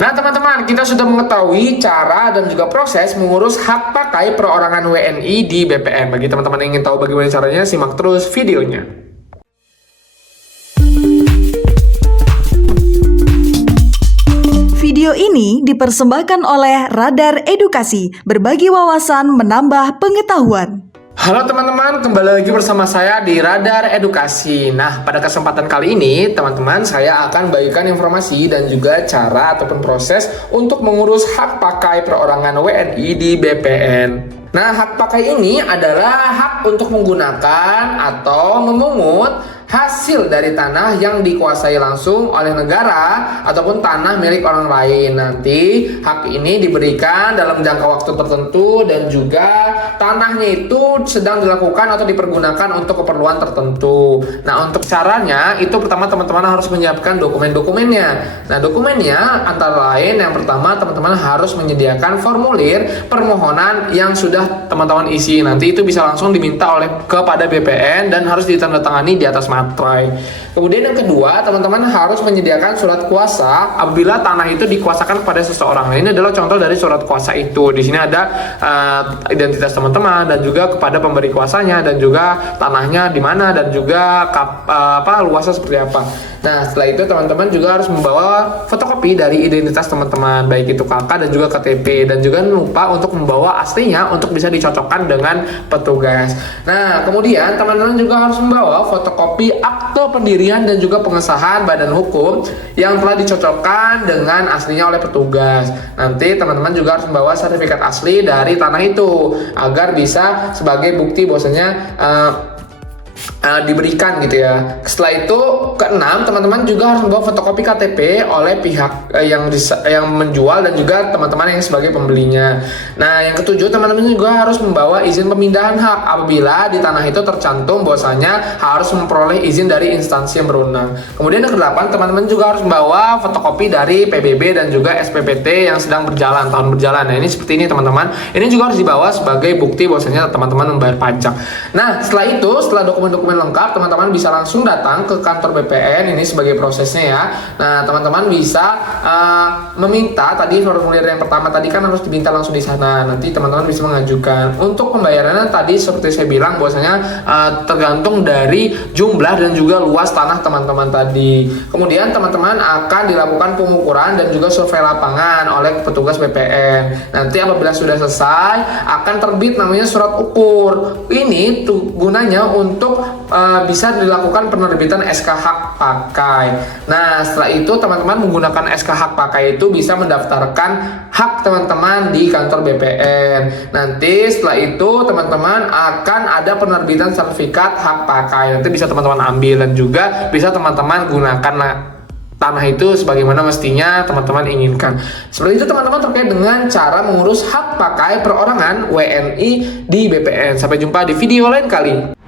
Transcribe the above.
Nah teman-teman, kita sudah mengetahui cara dan juga proses mengurus hak pakai perorangan WNI di BPN. Bagi teman-teman yang ingin tahu bagaimana caranya, simak terus videonya. Video ini dipersembahkan oleh Radar Edukasi, berbagi wawasan menambah pengetahuan. Halo teman-teman, kembali lagi bersama saya di Radar Edukasi. Nah, pada kesempatan kali ini, teman-teman, saya akan bagikan informasi dan juga cara ataupun proses untuk mengurus hak pakai perorangan WNI di BPN. Nah, hak pakai ini adalah hak untuk menggunakan atau memungut hasil dari tanah yang dikuasai langsung oleh negara ataupun tanah milik orang lain. Nanti hak ini diberikan dalam jangka waktu tertentu dan juga tanahnya itu sedang dilakukan atau dipergunakan untuk keperluan tertentu. Nah, untuk caranya itu pertama teman-teman harus menyiapkan dokumen-dokumennya. Nah, dokumennya antara lain yang pertama teman-teman harus menyediakan formulir permohonan yang sudah teman-teman isi. Nanti itu bisa langsung diminta kepada BPN dan harus ditandatangani di atas materai. Kemudian yang kedua, teman-teman harus menyediakan surat kuasa apabila tanah itu dikuasakan kepada seseorang. Nah, ini adalah contoh dari surat kuasa itu. Di sini ada identitas teman-teman dan juga kepada pemberi kuasanya dan juga tanahnya di mana dan juga luasnya seperti apa. Nah, setelah itu teman-teman juga harus membawa fotokopi dari identitas teman-teman, baik itu KK dan juga KTP, dan juga jangan lupa untuk membawa aslinya untuk bisa dicocokkan dengan petugas. Nah, kemudian teman-teman juga harus membawa fotokopi akte pendirian dan juga pengesahan badan hukum yang telah dicocokkan dengan aslinya oleh petugas. Nanti teman-teman juga harus membawa sertifikat asli dari tanah itu agar bisa sebagai bukti bahwasanya diberikan gitu ya. Setelah itu keenam, teman-teman juga harus membawa fotokopi KTP oleh pihak yang menjual dan juga teman-teman yang sebagai pembelinya. Nah, yang ketujuh, teman-teman juga harus membawa izin pemindahan hak apabila di tanah itu tercantum bahwasanya harus memperoleh izin dari instansi yang berwenang. Kemudian yang kedelapan, teman-teman juga harus membawa fotokopi dari PBB dan juga SPPT yang sedang berjalan, tahun berjalan. Nah, ini seperti ini teman-teman. Ini juga harus dibawa sebagai bukti bahwasanya teman-teman membayar pajak. Nah, setelah dokumen-dokumen lengkap, teman-teman bisa langsung datang ke kantor BPN. Ini sebagai prosesnya ya. Nah, teman-teman bisa meminta tadi formulir yang pertama tadi kan harus diminta langsung di sana. Nanti teman-teman bisa mengajukan. Untuk pembayarannya tadi seperti saya bilang bahwasanya tergantung dari jumlah dan juga luas tanah teman-teman tadi. Kemudian teman-teman akan dilakukan pengukuran dan juga survei lapangan oleh petugas BPN. Nanti apabila sudah selesai akan terbit namanya surat ukur. Ini tuh gunanya untuk bisa dilakukan penerbitan SK hak pakai. Nah, setelah itu teman-teman menggunakan SK hak pakai itu bisa mendaftarkan hak teman-teman di kantor BPN. Nanti setelah itu teman-teman akan ada penerbitan sertifikat hak pakai. Nanti bisa teman-teman ambil dan juga bisa teman-teman gunakan tanah itu sebagaimana mestinya teman-teman inginkan. Seperti itu teman-teman terkait dengan cara mengurus hak pakai perorangan WNI di BPN. Sampai jumpa di video lain kali.